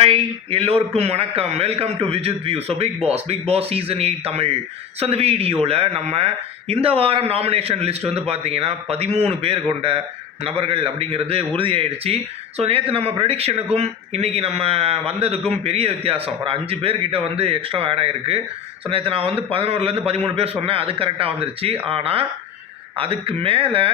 Hi எல்லோருக்கும் வணக்கம். Welcome to Vijith view. So Bigg Boss season 8 Tamil. So இந்த வீடியோவில் நம்ம இந்த வாரம் நாமினேஷன் லிஸ்ட் வந்து பார்த்தீங்கன்னா 13 பேர் கொண்ட நபர்கள் அப்படிங்கிறது உறுதியாயிடுச்சு. ஸோ நேற்று நம்ம ப்ரெடிக்ஷனுக்கும் இன்றைக்கி நம்ம வந்ததுக்கும் பெரிய வித்தியாசம். ஒரு 5 பேர்கிட்ட வந்து எக்ஸ்ட்ரா ஆட் ஆகிருக்கு. ஸோ நேற்று நான் வந்து 11லேருந்து 13 பேர் சொன்னேன், அது கரெக்டாக வந்துருச்சு. ஆனால் அதுக்கு மேலே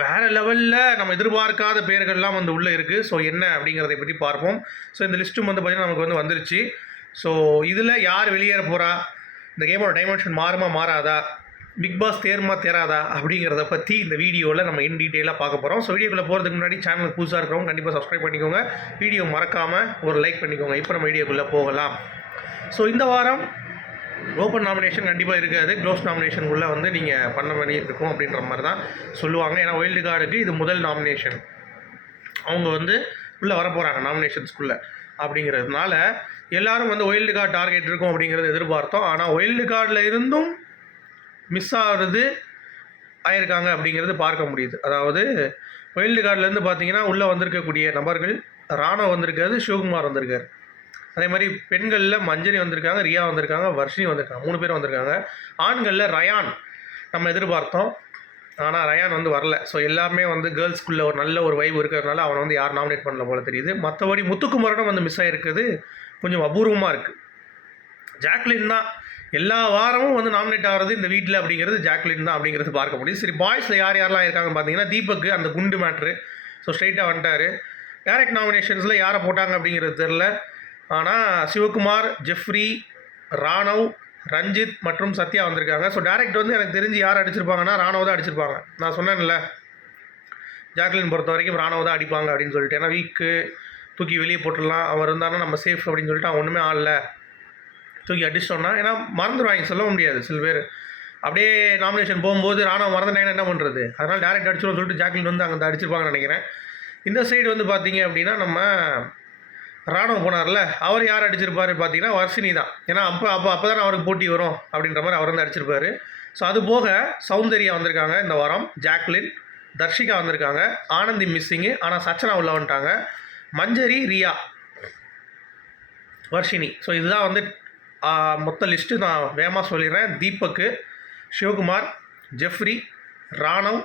வேறு லெவலில் நம்ம எதிர்பார்க்காத பேர்கள்லாம் வந்து உள்ளே இருக்குது. ஸோ என்ன அப்படிங்கிறத பற்றி பார்ப்போம். ஸோ இந்த லிஸ்ட்டும் வந்து பார்த்திங்கன்னா நமக்கு வந்துருச்சு. ஸோ இதில் யார் வெளியேற போகிறா, இந்த கேமோட டைமென்ஷன் மாறுமா மாறாதா, பிக் பாஸ் தேராதா அப்படிங்கிறத பற்றி இந்த வீடியோவில் நம்ம இன் டீட்டெயிலாக பார்க்க போகிறோம். ஸோ வீடியோக்குள்ளே போகிறதுக்கு முன்னாடி சேனலுக்கு புதுசாக இருக்கிறவங்க கண்டிப்பாக சப்ஸ்கிரைப் பண்ணிக்கோங்க, வீடியோ மறக்காமல் ஒரு லைக் பண்ணிக்கோங்க. இப்போ நம்ம வீடியோக்குள்ளே போகலாம். ஸோ இந்த வாரம் ஓப்பன் நாமினேஷன் கண்டிப்பாக இருக்காது, க்ளோஸ் நாமினேஷனுக்குள்ளே வந்து நீங்கள் பண்ண வேண்டி இருக்கும் அப்படின்ற மாதிரி தான் சொல்லுவாங்க. ஏன்னா வைல்டு கார்டுக்கு இது முதல் நாமினேஷன், அவங்க வந்து உள்ளே வரப்போகிறாங்க நாமினேஷன்ஸ்குள்ளே. அப்படிங்கிறதுனால எல்லோரும் வந்து வைல்டு கார்டு டார்கெட் இருக்கும் அப்படிங்கிறது எதிர்பார்த்தோம். ஆனால் வைல்டு கார்டில் இருந்தும் மிஸ் ஆகிறது ஆயிருக்காங்க அப்படிங்கிறது பார்க்க முடியுது. அதாவது வைல்டு கார்டிலேருந்து பார்த்தீங்கன்னா உள்ளே வந்திருக்கக்கூடிய நபர்கள், ராணவ் வந்திருக்காரு, சிவகுமார் வந்திருக்காரு. அதே மாதிரி பெண்களில் மஞ்சரி வந்திருக்காங்க, ரியா வந்திருக்காங்க, வர்ஷினி வந்திருக்காங்க, 3 பேர் வந்திருக்காங்க. ஆண்களில் ரயான் நம்ம எதிர்பார்த்தோம், ஆனால் ரயான் வந்து வரல. ஸோ எல்லாமே வந்து கேர்ள்ஸ்குள்ளே ஒரு நல்ல ஒரு வைப் இருக்கிறதுனால அவனை வந்து யார் நாமினேட் பண்ணல போல தெரியுது. மற்றபடி முத்துக்குமரனும் வந்து மிஸ் ஆகிருக்குது, கொஞ்சம் அபூர்வமாக இருக்குது. ஜாக்லின் தான் எல்லா வாரமும் வந்து நாமினேட் ஆகிறது இந்த வீட்டில் அப்படிங்கிறது ஜாக்லின் தான் அப்படிங்கிறது பார்க்க முடியுது. சரி, பாய்ஸில் யாரெல்லாம் இருக்காங்கன்னு பார்த்தீங்கன்னா தீபக்கு அந்த குண்டு மேட்ரு, ஸோ ஸ்ட்ரைட்டாக வந்துட்டார். டைரக்ட் நாமினேஷன்ஸில் யாரை போட்டாங்க அப்படிங்கிறது தெரில. ஆனால் சிவகுமார், ஜெஃப்ரி, ராணவ், ரஞ்சித் மற்றும் சத்யா வந்திருக்காங்க. ஸோ டேரக்ட் வந்து எனக்கு தெரிஞ்சு யார் அடிச்சிருப்பாங்கன்னா ராணவ் தான் அடிச்சிருப்பாங்க. நான் சொன்னேன்ல, ஜாக்லின் பொறுத்த வரைக்கும் ராணவ் தான் அடிப்பாங்க அப்படின்னு சொல்லிட்டு. ஏன்னா வீக்கு தூக்கி வெளியே போட்டுடலாம், அவர் இருந்தாலும் நம்ம சேஃப் அப்படின்னு சொல்லிட்டு அவன் ஒன்றுமே ஆடல, தூக்கி அடிச்சிட்டோன்னா. ஏன்னா மறந்துடுவாங்க, சொல்ல முடியாது. சில பேர் அப்படியே நாமினேஷன் போகும்போது ராணவ் மறந்துட்டாங்கன்னா என்ன பண்ணுறது, அதனால் டேரக்ட் அடிச்சிடும் சொல்லிட்டு ஜாக்லின் வந்து அங்கே அடிச்சிருப்பாங்கன்னு நினைக்கிறேன். இந்த சைடு வந்து பார்த்தீங்க அப்படின்னா நம்ம ராணுவ போனார்ல, அவர் யார் அடிச்சிருப்பாரு பார்த்தீங்கன்னா வர்ஷினி தான். ஏன்னா அப்போ தானே அவருக்கு போட்டி வரும் அப்படின்ற மாதிரி அவர் வந்து அடிச்சிருப்பாரு. ஸோ அது போக சௌந்தர்யா வந்திருக்காங்க இந்த வாரம், ஜாக்லின், தர்ஷிகா வந்திருக்காங்க, ஆனந்தி மிஸ்ஸிங்கு, ஆனால் சச்சனா உள்ள வந்துட்டாங்க, மஞ்சரி, ரியா, வர்ஷினி. ஸோ இதுதான் வந்து மொத்த லிஸ்ட்டு. நான் வேகமாக சொல்லிடுறேன். தீபக்கு, சிவகுமார், ஜெஃப்ரி, ராணவ்,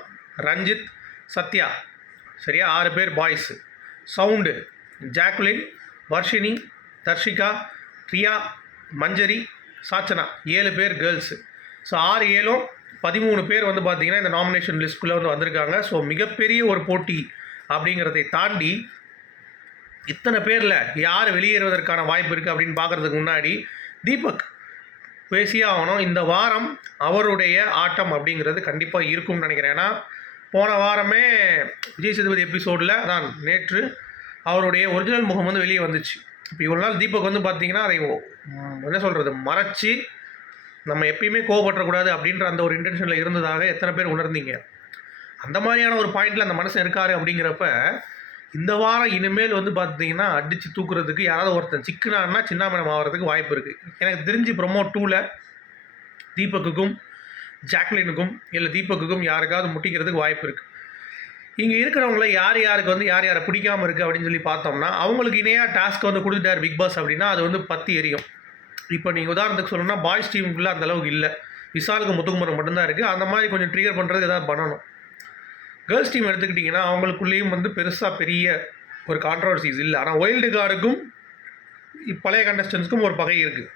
ரஞ்சித், சத்யா, சரியா 6 பேர் boys. Sound Jacqueline, Varshini, Dharshika, Riya, Manjari, Sachana, 7 பேர் கேர்ள்ஸு. ஸோ 6, 7, 13 பேர் வந்து பார்த்திங்கன்னா இந்த நாமினேஷன் லிஸ்ட்குள்ளே வந்து வந்திருக்காங்க. ஸோ மிகப்பெரிய ஒரு போட்டி அப்படிங்கிறதை தாண்டி இத்தனை பேரில் யார் வெளியேறுவதற்கான வாய்ப்பு இருக்குது அப்படின்னு பார்க்குறதுக்கு முன்னாடி தீபக் பேசியே ஆகணும். இந்த வாரம் அவருடைய ஆட்டம் அப்படிங்கிறது கண்டிப்பாக இருக்கும்னு நினைக்கிறேன். ஏன்னா போன வாரமே விஜய் சேதுபதி எபிசோடில் தான் நேற்று அவருடைய ஒரிஜினல் முகம் வந்து வெளியே வந்துச்சு. இப்போ இவ்வளோ நாள் தீபக் வந்து பார்த்திங்கன்னா அதை என்ன சொல்கிறது மறைச்சி நம்ம எப்பயுமே கோவப்படக்கூடாது அப்படின்ற அந்த ஒரு இன்டென்ஷனில் இருந்ததாக எத்தனை பேர் உணர்ந்தீங்க. அந்த மாதிரியான ஒரு பாயிண்டில் அந்த மனுஷன் இருக்கார். அப்படிங்கிறப்ப இந்த வாரம் இனிமேல் வந்து பார்த்திங்கன்னா அடித்து தூக்குறதுக்கு யாராவது ஒருத்தன் சிக்கனான்னா சின்னாமனம் ஆகிறதுக்கு வாய்ப்பு இருக்குது. எனக்கு தெரிஞ்சு ப்ரொமோ 2ல் தீபக்குக்கும் ஜாக்லினுக்கும் இல்லை தீபக்குக்கும் யாருக்காவது முட்டிக்கிறதுக்கு வாய்ப்பு இருக்குது. இங்கே இருக்கிறவங்கள யாருக்கு வந்து யாரை பிடிக்காமல் இருக்குது அப்படின்னு சொல்லி பார்த்தோம்னா அவங்களுக்கு இணையாக டாஸ்க் வந்து கொடுத்துட்டார் பிக் பாஸ் அப்படின்னா அது வந்து பற்றி எரியும். இப்போ நீங்கள் உதாரணத்துக்கு சொல்லணும்னா பாய்ஸ் டீமுக்குள்ளே அந்தளவுக்கு இல்லை, விசாலுக்கு முத்துக்குமரம் மட்டும்தான் இருக்குது. அந்த மாதிரி கொஞ்சம் ட்ரிகர் பண்ணுறது எதாவது பண்ணணும். கேர்ள்ஸ் டீம் எடுத்துக்கிட்டிங்கன்னா அவங்களுக்குள்ளேயும் வந்து பெரிய ஒரு கான்ட்ரவர்சிஸ் இல்லை. ஆனால் வைல்டு கார்டுக்கும் பழைய கண்டஸ்டன்ஸுக்கும் ஒரு பகை இருக்குது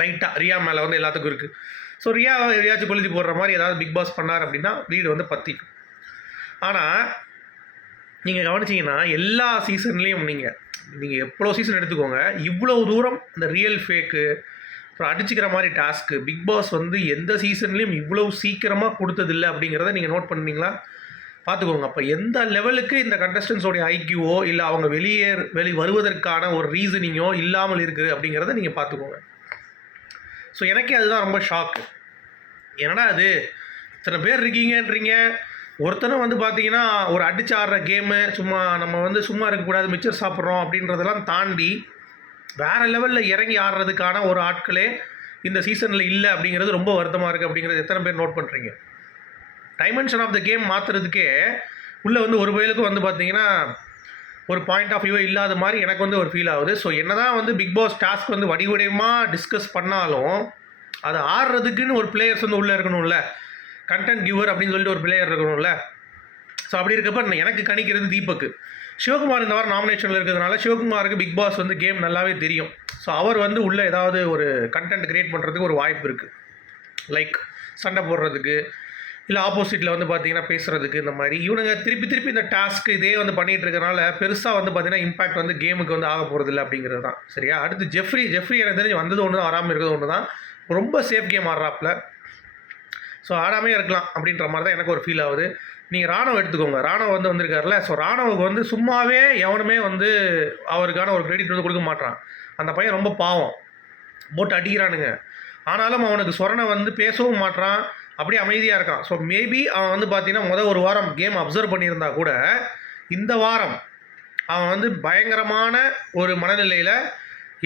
லைட்டாக. ரியா மேலே வந்து எல்லாத்துக்கும் இருக்குது. ஸோ ரியா எதையாச்சும் கொளுத்தி போடுற மாதிரி ஏதாவது பிக் பாஸ் பண்ணார் அப்படின்னா வீடு வந்து பற்றிக்கும். ஆனால் நீங்கள் கவனிச்சிங்கன்னா எல்லா சீசன்லேயும் நீங்கள் எவ்வளோ சீசன் எடுத்துக்கோங்க, இவ்வளோ தூரம் இந்த ரியல் ஃபேக்கு அப்புறம் அடிச்சுக்கிற மாதிரி டாஸ்க்கு பிக் பாஸ் வந்து எந்த சீசன்லேயும் இவ்வளோ சீக்கிரமாக கொடுத்ததில்லை அப்படிங்கிறத நீங்கள் நோட் பண்ணிங்களா பார்த்துக்கோங்க. அப்போ எந்த லெவலுக்கு இந்த கண்டஸ்டன்ஸோடைய ஐக்கியூவோ இல்லை அவங்க வருவதற்கான ஒரு ரீசனிங்கோ இல்லாமல் இருக்குது அப்படிங்கிறத நீங்கள் பார்த்துக்கோங்க. ஸோ எனக்கே அதுதான் ரொம்ப ஷாக்கு. என்னடா அது இத்தனை பேர் இருக்கீங்கன்றீங்க, ஒருத்தனும் வந்து பார்த்தீங்கன்னா ஒரு அடிச்சு ஆடுற கேமு, நம்ம வந்து சும்மா இருக்கக்கூடாது மிச்சர் சாப்பிட்றோம் அப்படின்றதெல்லாம் தாண்டி வேறு லெவலில் இறங்கி ஆடுறதுக்கான ஒரு ஆட்களே இந்த சீசனில் இல்லை அப்படிங்கிறது ரொம்ப வருத்தமாக இருக்குது. அப்படிங்கிறது எத்தனை பேர் நோட் பண்ணுறீங்க? டைமென்ஷன் ஆஃப் த கேம் மாற்றுறதுக்கே உள்ளே வந்து ஒரு வயலுக்கும் வந்து பார்த்தீங்கன்னா ஒரு பாயிண்ட் ஆஃப் வியூ இல்லாத மாதிரி எனக்கு வந்து ஒரு ஃபீல் ஆகுது. ஸோ என்னதான் வந்து பிக் பாஸ் டாஸ்க் வந்து வடிவடையமாக டிஸ்கஸ் பண்ணாலும் அதை ஆடுறதுக்குன்னு ஒரு பிளேயர்ஸ் வந்து உள்ளே இருக்கணும்ல, கண்டென்ட் கிவர் அப்படின்னு சொல்லிட்டு ஒரு பிளேயர் இருக்கணும்ல. ஸோ அப்படி இருக்கப்ப எனக்கு கணிக்கிறது தீபக். சிவகுமார் இந்த வாரம் நாமினேஷனில் இருக்கிறதுனால சிவகுமாருக்கு பிக் பாஸ் வந்து கேம் நல்லாவே தெரியும். ஸோ அவர் வந்து உள்ளே ஏதாவது ஒரு கண்டென்ட் க்ரியேட் பண்ணுறதுக்கு ஒரு வாய்ப்பு இருக்குது. லைக் சண்டை போடுறதுக்கு, இல்லை ஆப்போசிட்டில் வந்து பார்த்தீங்கன்னா பேசுகிறதுக்கு, இந்த மாதிரி இவனுங்க திருப்பி இந்த டாஸ்க் இதே வந்து பண்ணிகிட்டு இருக்கிறனால பெருசாக வந்து பார்த்தீங்கன்னா இம்பாக்ட் வந்து கேமுக்கு வந்து ஆக போகிறதில்ல அப்படிங்கிறது தான். சரியா? அடுத்து ஜெஃப்ரி எனக்கு தெரிஞ்சு வந்தது ஒன்று தான், வராமல் இருக்கிறது ஒன்று தான். ரொம்ப சேஃப் கேம் ஆடுறாப்புல. ஸோ ஆடாமே இருக்கலாம் அப்படின்ற மாதிரி தான் எனக்கு ஒரு ஃபீல் ஆகுது. நீங்கள் ராணுவ எடுத்துக்கோங்க. ராணுவ வந்து வந்திருக்காருல. ஸோ ராணுவுக்கு வந்து சும்மாவே எவனுமே வந்து அவருக்கான ஒரு கிரெடிட் வந்து கொடுக்க மாட்டான். அந்த பையன் ரொம்ப பாவம், போட்டு அடிக்கிறானுங்க. ஆனாலும் அவனுக்கு சொரணை வந்து பேசவும் மாட்டான், அப்படியே அமைதியாக இருக்கான். ஸோ மேபி அவன் வந்து பார்த்தீங்கன்னா ஒரு வாரம் கேம் அப்சர்வ் பண்ணியிருந்தா கூட இந்த வாரம் அவன் வந்து பயங்கரமான ஒரு மனநிலையில்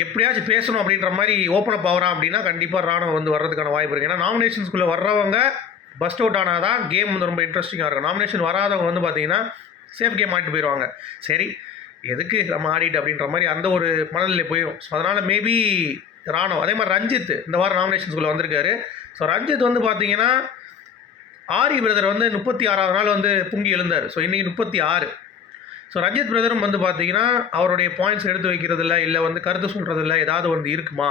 எப்படியாச்சும் பேசணும் அப்படின்ற மாதிரி ஓப்பன் அப் ஆகிறான் அப்படின்னா கண்டிப்பாக ராணுவ வந்து வர்றதுக்கான வாய்ப்பு இருக்குது. ஏன்னா நாமினேஷன்ஸ்குள்ளே வர்றவங்க பஸ்ட் அவுட் ஆனால் தான் கேம் வந்து ரொம்ப இன்ட்ரெஸ்டிங்காக இருக்கும். நாமினேஷன் வராதவங்க வந்து பார்த்தீங்கன்னா சேஃப் கேம் ஆடிட்டு போயிடுவாங்க. சரி எதுக்கு நம்ம ஆடிட்டு அப்படின்ற மாதிரி அந்த ஒரு மனநிலை போயிடும். ஸோ அதனால் மேபி ராணுவ. அதே மாதிரி ரஞ்சித் இந்த வாரம் நாமினேஷன்ஸ்குள்ளே வந்திருக்காரு. ஸோ ரஞ்சித் வந்து பார்த்தீங்கன்னா ஆரி பிரதர் வந்து 36வது நாள் வந்து பொங்கி எழுந்தார். ஸோ இன்றைக்கி 36. ஸோ ரஞ்சித் பிரதரும் வந்து பார்த்தீங்கன்னா அவருடைய பாயிண்ட்ஸ் எடுத்து வைக்கிறதில்ல, இல்லை வந்து கருத்து சொல்கிறதில்ல, ஏதாவது வந்து இருக்குமா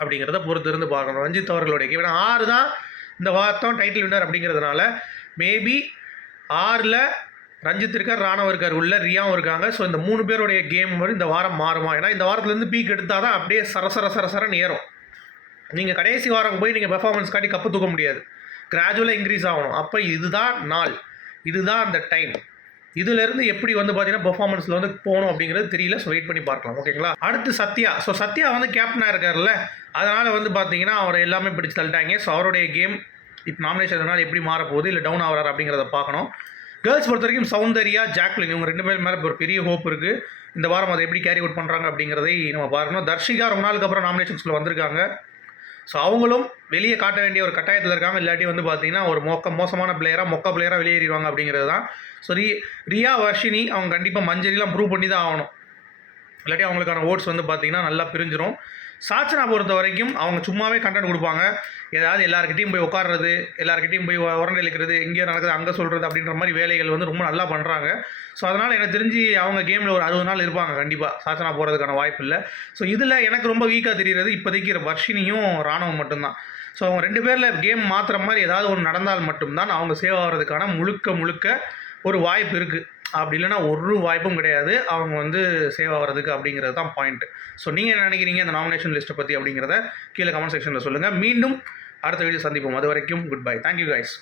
அப்படிங்கிறத பொறுத்து இருந்து பார்க்கணும் ரஞ்சித் அவர்களுடைய கேம். ஏன்னா 6 தான் இந்த வாரம் டைட்டில் வின்னர் அப்படிங்கிறதுனால மேபி 6ல் ரஞ்சித் இருக்கார், ராணுவ இருக்கார், உள்ள ரியாவும் இருக்காங்க. ஸோ இந்த 3 பேருடைய கேம் வந்து இந்த வாரம் மாறுமா? ஏன்னா இந்த வாரத்துலேருந்து பீக் எடுத்தால் தான் அப்படியே சரசரன்னு ஏறும். நீங்கள் கடைசி வாரம் போய் நீங்கள் பெர்ஃபார்மன்ஸ் காட்டி கப்பு தூக்க முடியாது. கிராஜுவலாக இன்க்ரீஸ் ஆகணும். அப்போ இதுதான் நாள், இதுதான் அந்த டைம். இதிலேருந்து எப்படி வந்து பார்த்தீங்கன்னா பெர்ஃபார்மன்ஸில் வந்து போகணும் அப்படிங்கிறது தெரியல. ஸோ வெயிட் பண்ணி பார்க்கலாம். ஓகேங்களா? அடுத்து சத்யா. ஸோ சத்யா வந்து கேப்டனாக இருக்கார்ல, அதனால் வந்து பார்த்தீங்கன்னா அவரை எல்லாமே பிடிச்சி தள்ளிட்டாங்க. ஸோ அவருடைய கேம் இப்போ நாமினேஷனால் எப்படி மாறப்போகுது, இல்லை டவுன் ஆகிறார் அப்படிங்கிறத பார்க்கணும். கேர்ள்ஸ் பொறுத்த வரைக்கும் சௌந்தர்யா, ஜாக்லின் இவங்க 2 பேர் மேலே ஒரு பெரிய ஹோப் இருக்குது. இந்த வாரம் அதை எப்படி கேரி அவுட் பண்ணுறாங்க அப்படிங்கிறதை நம்ம பார்க்கணும். தர்ஷிகா ரொம்ப நாளுக்கு அப்புறம் நாமினேஷன்ஸில் வந்திருக்காங்க. ஸோ அவங்களும் வெளியே காட்ட வேண்டிய ஒரு கட்டாயத்தில் இருக்காங்க. இல்லாட்டி வந்து பார்த்தீங்கன்னா ஒரு மோசமான மொக்க பிளேயராக வெளியேறிடுவாங்க அப்படிங்கிறது தான். ஸோ ரியா, வர்ஷினி அவங்க கண்டிப்பாக மஞ்சளிலாம் ப்ரூவ் பண்ணி தான் ஆகணும். இல்லாட்டி அவங்களுக்கான ஓட்ஸ் வந்து பார்த்தீங்கன்னா நல்லா பிரிஞ்சிடும். சாச்சனா பொறுத்த வரைக்கும் அவங்க சும்மாவே கண்டென்ட் கொடுப்பாங்க. ஏதாவது எல்லாருக்கிட்டையும் போய் உட்கார்றது, எல்லாருக்கிட்டையும் போய் உரண்டை இழுக்கிறது, எங்கேயோ நடக்குது அங்கே சொல்கிறது அப்படின்ற மாதிரி வேலைகள் வந்து ரொம்ப நல்லா பண்ணுறாங்க. ஸோ அதனால் எனக்கு தெரிஞ்சு அவங்க கேமில் ஒரு 60 நாள் இருப்பாங்க கண்டிப்பாக. சாச்சனா போகிறதுக்கான வாய்ப்பு இல்லை. ஸோ இதில் எனக்கு ரொம்ப வீக்காக தெரிகிறது இப்போதைக்கு வர்ஷினியும் ராணுவம் மட்டும்தான். ஸோ அவங்க 2 பேரில் கேம் மாற்றுற மாதிரி ஏதாவது ஒன்று நடந்தால் மட்டும்தான் அவங்க சேவ் ஆகிறதுக்கான முழுக்க ஒரு வாய்ப்பு இருக்குது. அப்படி இல்லைனா ஒரு வாய்ப்பும் கிடையாது அவங்க வந்து சேவ் ஆகிறதுக்கு அப்படிங்கிறது தான் பாயிண்ட்டு. ஸோ நீங்கள் என்ன நினைக்கிறீங்க இந்த நாமினேஷன் லிஸ்ட்டை பற்றி அப்படிங்கிறத கீழே கமெண்ட் செக்ஷனில் சொல்லுங்கள். மீண்டும் அடுத்த வீடியோ சந்திப்போம். அது வரைக்கும் குட் பை. Thank you guys.